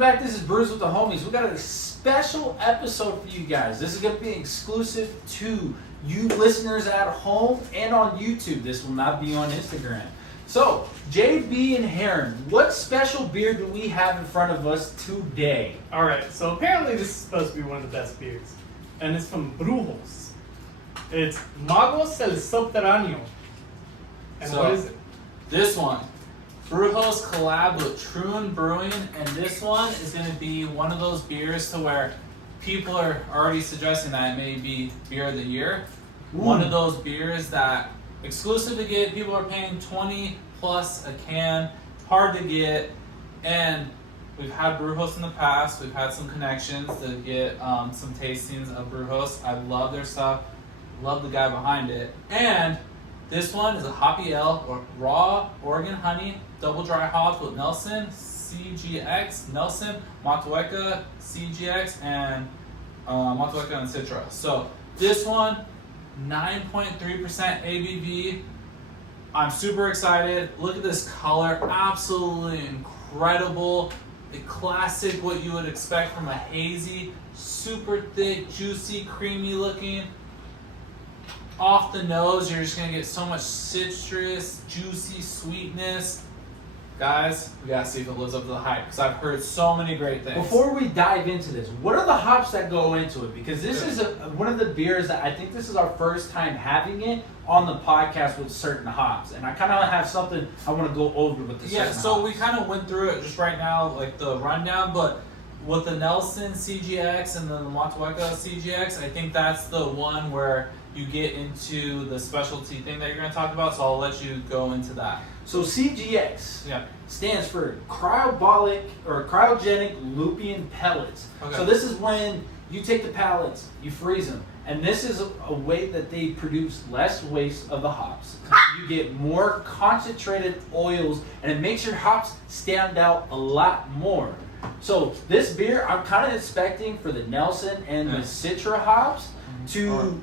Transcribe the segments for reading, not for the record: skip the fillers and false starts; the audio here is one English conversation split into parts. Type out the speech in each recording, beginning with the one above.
back. This is Brews with the Homies. We got a special episode for you guys. This is going to be exclusive to you listeners at home and on YouTube. This will not be on Instagram. So, JB and Heron, what special beer do we have in front of us today? All right, so apparently this is supposed to be one of the best beers, and it's from Brujos. It's Magos Del Subterraneo. And So, what is it? This one, Brujos collab with Troon Brewing, and this one is going to be one of those beers to where people are already suggesting that it may be beer of the year. Ooh. One of those beers that exclusive to get, people are paying 20 plus a can, hard to get, and we've had Brujos in the past. We've had some connections to get some tastings of Brujos. I love their stuff, love the guy behind it, and this one is a Hoppy Ale, or raw Oregon honey, double dry hops with Nelson, CGX, Nelson, Matueka, CGX, and Matueka and Citra. So this one, 9.3% ABV. I'm super excited. Look at this color, absolutely incredible. A classic, what you would expect from a hazy, super thick, juicy, creamy looking. Off the nose, you're just gonna get so much citrus, juicy sweetness. Guys, we gotta see if it lives up to the hype, because I've heard so many great things. Before we dive into this, what are the hops that go into it? Because this is one of the beers that I think this is our first time having it on the podcast with certain hops. And I kind of have something I want to go over with the certain so hops. we kind of went through it just right now, like the rundown, but with the Nelson CGX and then the Matueka CGX, I think that's the one where you get into the specialty thing that you're going to talk about, so I'll let you go into that. So CGX Yeah. stands for cryogenic Lupian pellets. Okay. So this is when you take the pellets, you freeze them, and this is a way that they produce less waste of the hops. You get more concentrated oils, and it makes your hops stand out a lot more. So this beer, I'm kind of expecting for the Nelson and the Citra hops to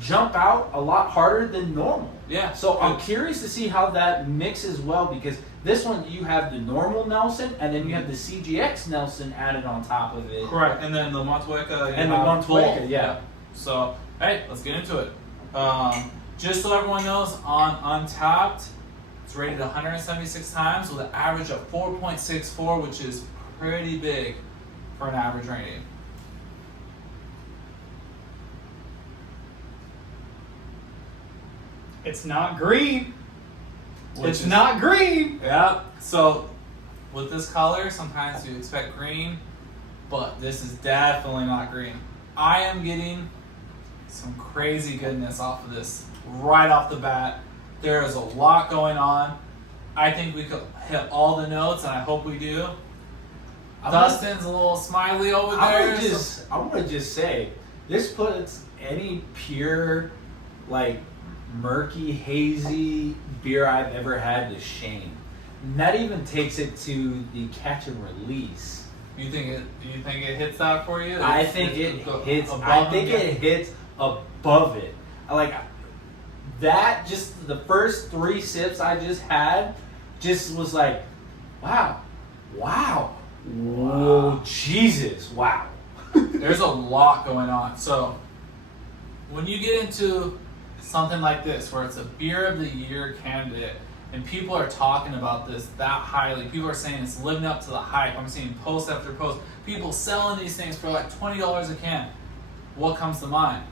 jump out a lot harder than normal. Yeah. So I'm curious to see how that mixes well, because this one you have the normal Nelson and then you have the CGX Nelson added on top of it. Correct. And then the Matueka. And the Matueka, yeah. So, hey, let's get into it. Just so everyone knows, on Untappd, it's rated 176 times with an average of 4.64, which is pretty big for an average rating. It's not green. Which Not green. Yeah. So, with this color, sometimes you expect green, but this is definitely not green. I am getting some crazy goodness off of this right off the bat. There is a lot going on. I think we could hit all the notes, and I hope we do. Dustin's a little smiley over there. I want to just say, this puts any pure, like, murky, hazy beer I've ever had to shame. And that even takes it to the catch and release. Do you think it hits that for you? I think it hits. above I think and it hits above it. Like that. Just the first 3 sips I just had, just was like, wow, whoa, Jesus, wow. There's a lot going on. So when you get into something like this, where it's a beer of the year candidate, and people are talking about this that highly, people are saying it's living up to the hype. I'm seeing post after post, people selling these things for like $20 a can. What comes to mind?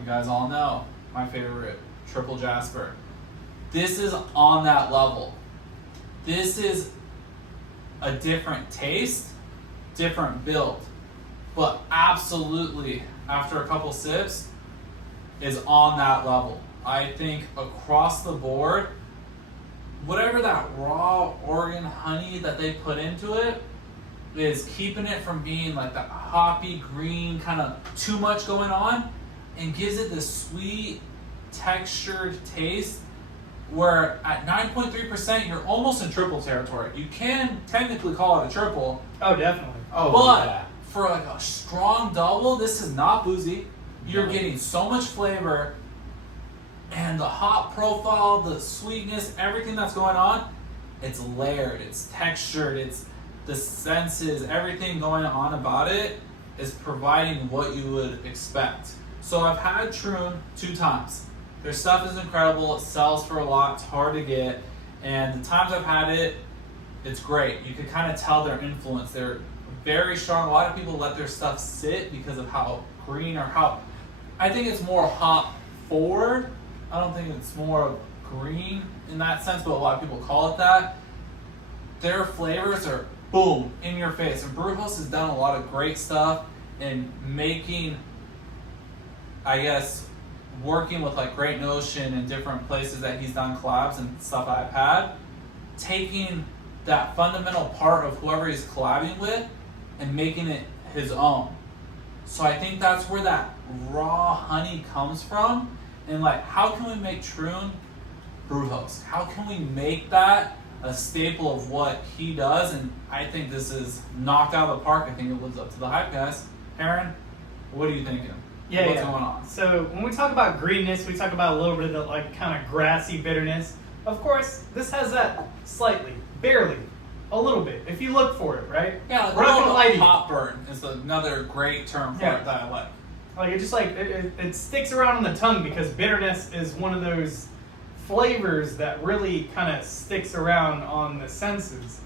You guys all know my favorite, Triple Jasper. This is on that level. This is a different taste, different build, but absolutely after a couple sips is on that level. I think across the board, whatever that raw Oregon honey that they put into it is keeping it from being like that hoppy green kind of too much going on, and gives it this sweet textured taste where at 9.3% you're almost in triple territory. You can technically call it a triple. Oh, definitely. Oh, But yeah. for like a strong double, this is not boozy. You're getting so much flavor, and the hop profile, the sweetness, everything that's going on, it's layered, it's textured, the senses, everything going on about it is providing what you would expect. So I've had Troon 2 times. Their stuff is incredible. It sells for a lot. It's hard to get. And the times I've had it, it's great. You could kind of tell their influence. They're very strong. A lot of people let their stuff sit because of how green or how... I think it's more hop forward. I don't think it's more green in that sense, but a lot of people call it that. Their flavors are boom, in your face. And Brewhouse has done a lot of great stuff in making, I guess, working with like Great Notion and different places that he's done collabs and stuff I've had, taking that fundamental part of whoever he's collabing with and making it his own. So I think that's where that raw honey comes from. And like, how can we make Troon Brewhouse? How can we make that a staple of what he does? And I think this is knocked out of the park. I think it lives up to the hype, guys. Aaron, what are you thinking? Yeah, What's going on? So when we talk about greenness, we talk about a little bit of the like kind of grassy bitterness. Of course, this has that slightly, barely, a little bit. If you look for it, right? Yeah, we're not gonna lie to you. Hop burn is another great term for it that I like. Like it just like it sticks around on the tongue because bitterness is one of those flavors that really kind of sticks around on the senses.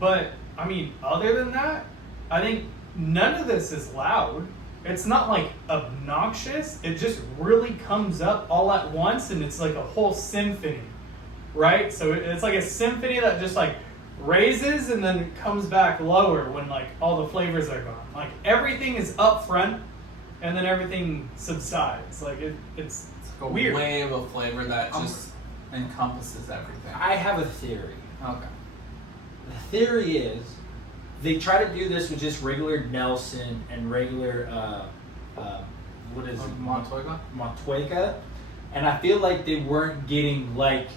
But I mean, other than that, I think none of this is loud. It's not like obnoxious. It just really comes up all at once, and it's like a whole symphony, right? So it's like a symphony that just like raises and then comes back lower when like all the flavors are gone. Like everything is up front, and then everything subsides. Like it's a weird wave of flavor that just encompasses everything. I have a theory. Okay. The theory is they try to do this with just regular Nelson and regular what is it? Montueca. And I feel like they weren't getting like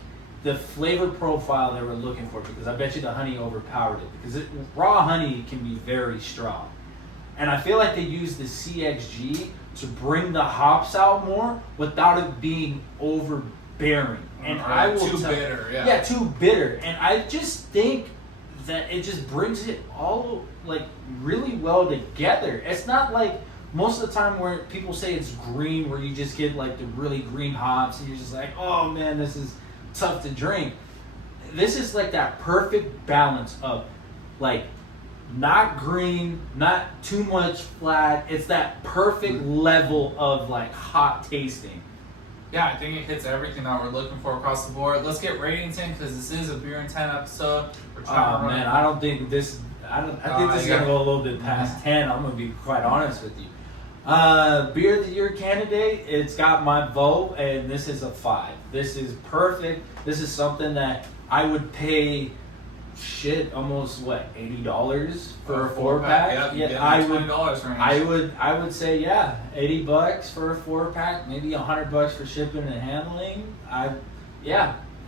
the flavor profile they were looking for, because I bet you the honey overpowered it, because raw honey can be very strong. And I feel like they used the CXG to bring the hops out more without it being overbearing. And I will too bitter, yeah. Yeah, too bitter. And I just think that it just brings it all like really well together. It's not like most of the time where people say it's green, where you just get like the really green hops and you're just like, oh man, this is tough to drink. This is like that perfect balance of like not green, not too much flat. It's that perfect level of like hot tasting. Yeah, I think it hits everything that we're looking for across the board. Let's get ratings in, because this is a Beer and 10 episode. We're trying to run. Man, I don't think this. I think this is gonna go a little bit past 10. I'm gonna be quite honest with you. Beer of the Year candidate. It's got my vote, and this is a 5. This is perfect. This is something that I would pay. Almost what, $80 for a 4-pack? Yeah, I would. I would say $80 for a 4-pack, maybe $100 for shipping and handling.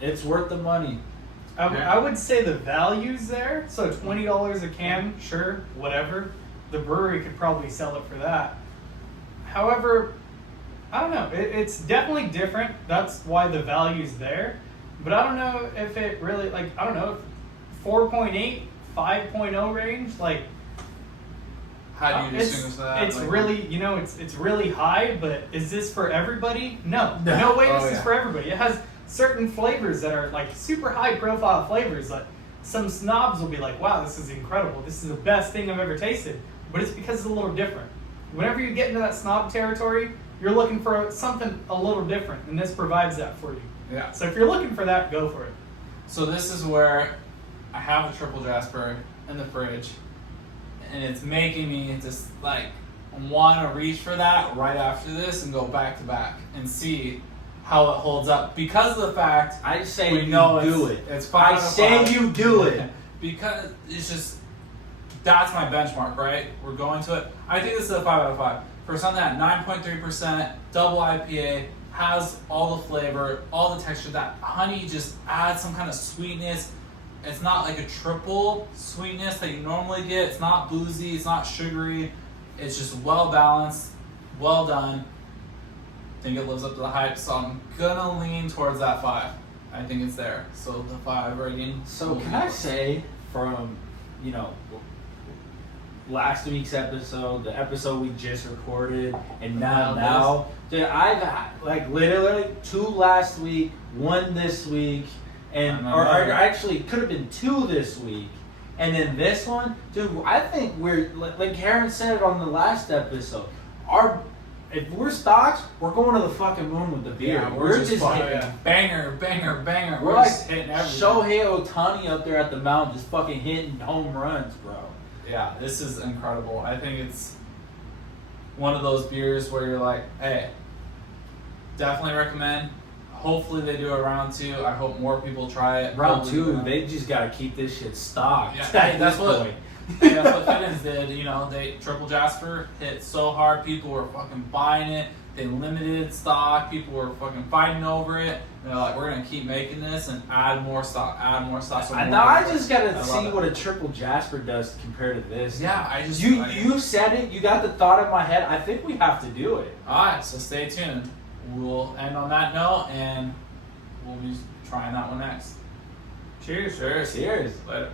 It's worth the money. I would say the value's there. So $20 a can, sure, whatever. The brewery could probably sell it for that. However, I don't know. It's definitely different. That's why the value's there. But I don't know if it really, like, I don't know, 4.8, 5.0 range, like, how do you distinguish that? It's like, really, it's really high, but is this for everybody? No way this is for everybody. It has certain flavors that are like super high profile flavors. Like some snobs will be like, wow, this is incredible. This is the best thing I've ever tasted. But it's because it's a little different. Whenever you get into that snob territory, you're looking for something a little different, and this provides that for you. Yeah. So if you're looking for that, go for it. So this is where I have a triple Jasper in the fridge, and it's making me just like want to reach for that right after this and go back to back and see how it holds up, because of the fact I say we you know do it. It's 5 out of 5. say you do it. Because it's just, that's my benchmark, right? We're going to it. I think this is a 5 out of 5 for something at 9.3%, double IPA, has all the flavor, all the texture. That honey just adds some kind of sweetness. It's not like a triple sweetness that you normally get. It's not boozy. It's not sugary. It's just well balanced, well done. I think it lives up to the hype, so I'm gonna lean towards that 5. I think it's there. So the 5 rating. So can I say, from you know, last week's episode, the episode we just recorded, and now, dude, I've had, like, literally 2 last week, 1 this week, and or actually could have been 2 this week, and then this one, dude. I think we're like Karen said on the last episode. If we're stocks, we're going to the fucking moon with the beer. Yeah, we're just hitting banger, banger, banger. We're just like hitting everything. Shohei Ohtani up there at the mound, just fucking hitting home runs, bro. Yeah, this is incredible. I think it's one of those beers where you're like, hey, definitely recommend. Hopefully they do a round 2. I hope more people try it. Round 2, they just gotta keep this shit stocked. Yeah, At that's this what. point. Hey, that's what Finn's did. You know, they Triple Jasper hit so hard, people were fucking buying it. They limited stock. People were fucking fighting over it. And they're like, we're gonna keep making this and add more stock, add more stock. So Now I just gotta I see love it. what a Triple Jasper does compared to this. Yeah, I just You said it. You got the thought in my head. I think we have to do it. All right, so stay tuned. We'll end on that note, and we'll be trying that one next. Cheers. Cheers. Cheers. Later.